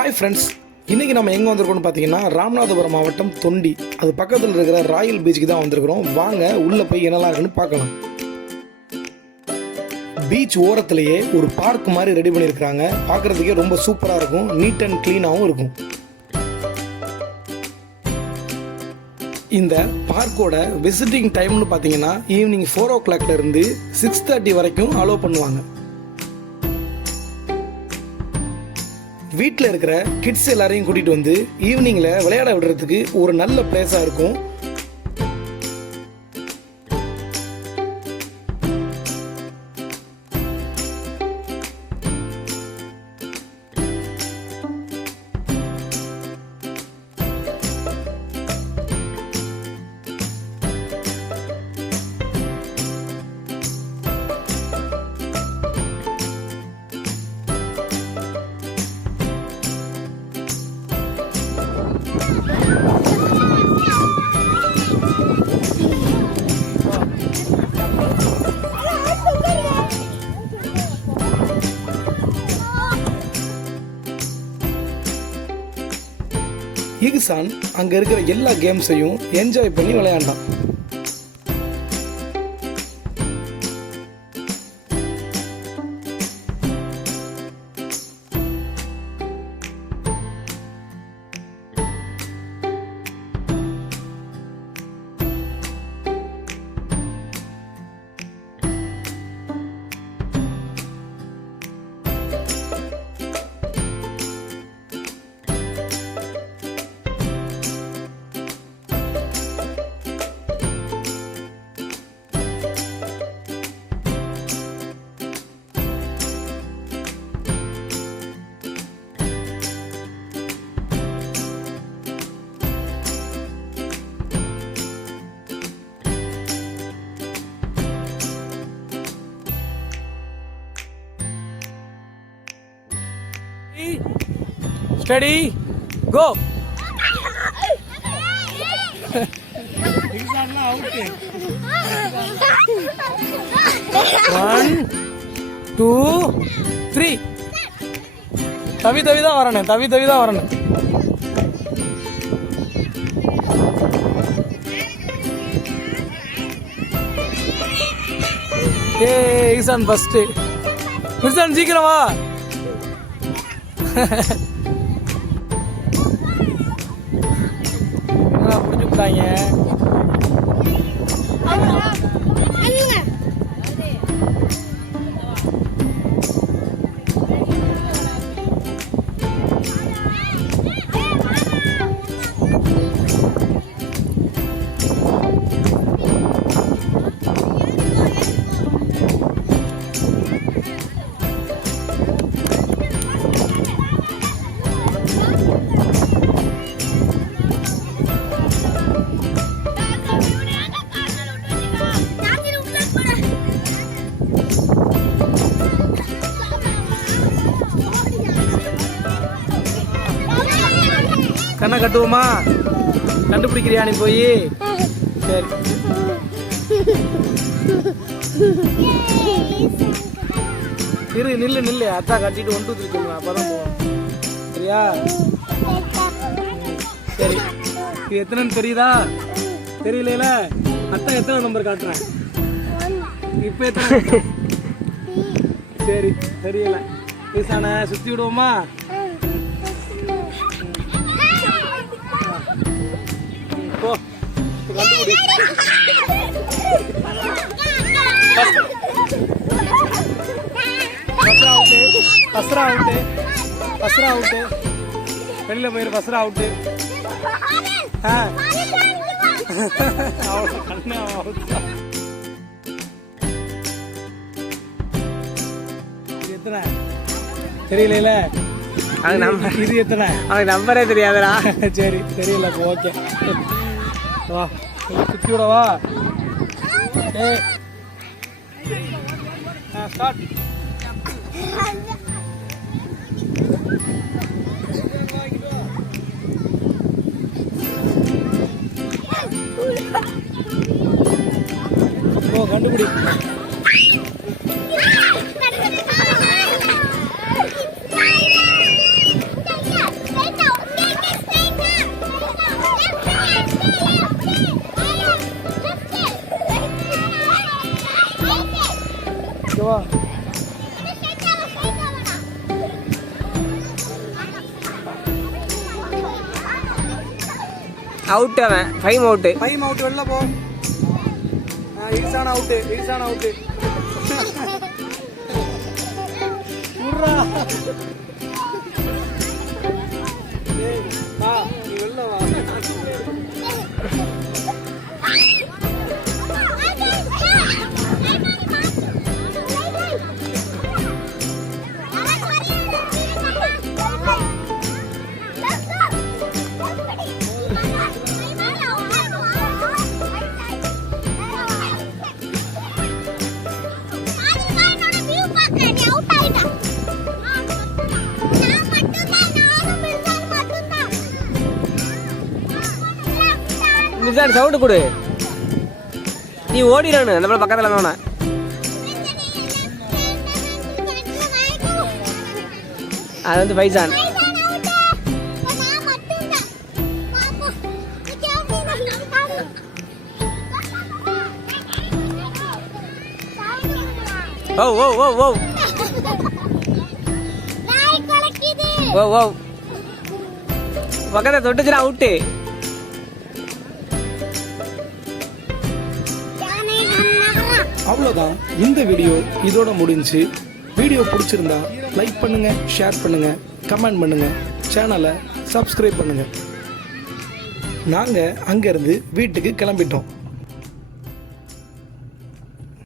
Hi friends, இன்றைக்கி நம்ம எங்கே வந்திருக்கோம்னு பார்த்தீங்கன்னா ராமநாதபுரம் மாவட்டம் தொண்டி, அது பக்கத்தில் இருக்கிற ராயல் பீச்சுக்கு தான் வந்திருக்கிறோம். வாங்க உள்ளே போய் என்னெல்லாம் இருக்குன்னு பார்க்கலாம். பீச் ஓரத்துலேயே ஒரு பார்க் மாதிரி ரெடி பண்ணியிருக்கிறாங்க. பார்க்குறதுக்கே ரொம்ப சூப்பராக இருக்கும், நீட் அண்ட் க்ளீனாகவும் இருக்கும். இந்த பார்க்கோட விசிட்டிங் டைம்னு பார்த்தீங்கன்னா ஈவினிங் 4 o'clock இருந்து 6:30 வரைக்கும் அலோவ் பண்ணுவாங்க. வீட்டில் இருக்கிற கிட்ஸ் எல்லாரையும் கூட்டிகிட்டு வந்து ஈவினிங்கில் விளையாட விடுறதுக்கு ஒரு நல்ல பிளேஸாக இருக்கும். ஈகிசான் அங்கே இருக்கிற எல்லா கேம்ஸையும் என்ஜாய் பண்ணி விளையாண்டான். Steady, go. One, two, three. தவி தான் வரணும், தவி தான் வரணும். ஈசான் ஃபர்ஸ்ட். ஈசான் சீக்கிரம் வா. பிடிச்சுட்டாங்க. கண்ணை கட்டுவோமா? கண்டுபிடிக்கிறியா நீ போய்? சரி, நில்லு அத்தா கட்டிட்டு 1 2 3 சொல்லுங்க, அப்பதான் போவோம். சரியா? சரி, இது எத்தனைன்னு தெரியுதா? தெரியல. அத்தா எத்தனை நம்பர் காட்டுறேன் இப்ப? எத்தனை? சரி, தெரியல. ஈசான சுத்தி விடுவோமா? போ, கண்டுபிடி. Basra out. வெளியில போயிரு. Basra out. எத்தனை தெரியல. இது எத்தனை? அவனுக்கு நம்பரே தெரியாதடா. சரி, தெரியல. ஓகே, வா சுத்தி விடவா? ஸ்டார்ட். ஓ, கண்டுபிடி. அவுட்டு அவன் 5 அவுட்டு. 5 அவுட் வெளில போ. ஈசான அவுட்டு. உர்ரா. ஏய் வா நீ வெளில வா. மிர்சான் சவுண்டு கொடு. நீ ஓடிடணும் அந்த பக்கத்தில் இருந்தவன. அது வந்து ஃபைசான். ஓ ஓ ஓ ஓ ஓ ஓ பக்கத்தை தொட்டுச்சுனா அவுட்டு. அவ்வளோதான், இந்த வீடியோ இதோட முடிஞ்சு. வீடியோ பிடிச்சிருந்தா லைக் பண்ணுங்க, ஷேர் பண்ணுங்க, கமெண்ட் பண்ணுங்க, சேனலை சப்ஸ்கிரைப் பண்ணுங்க. நாங்கள் அங்கேருந்து வீட்டுக்கு கிளம்பிட்டோம்.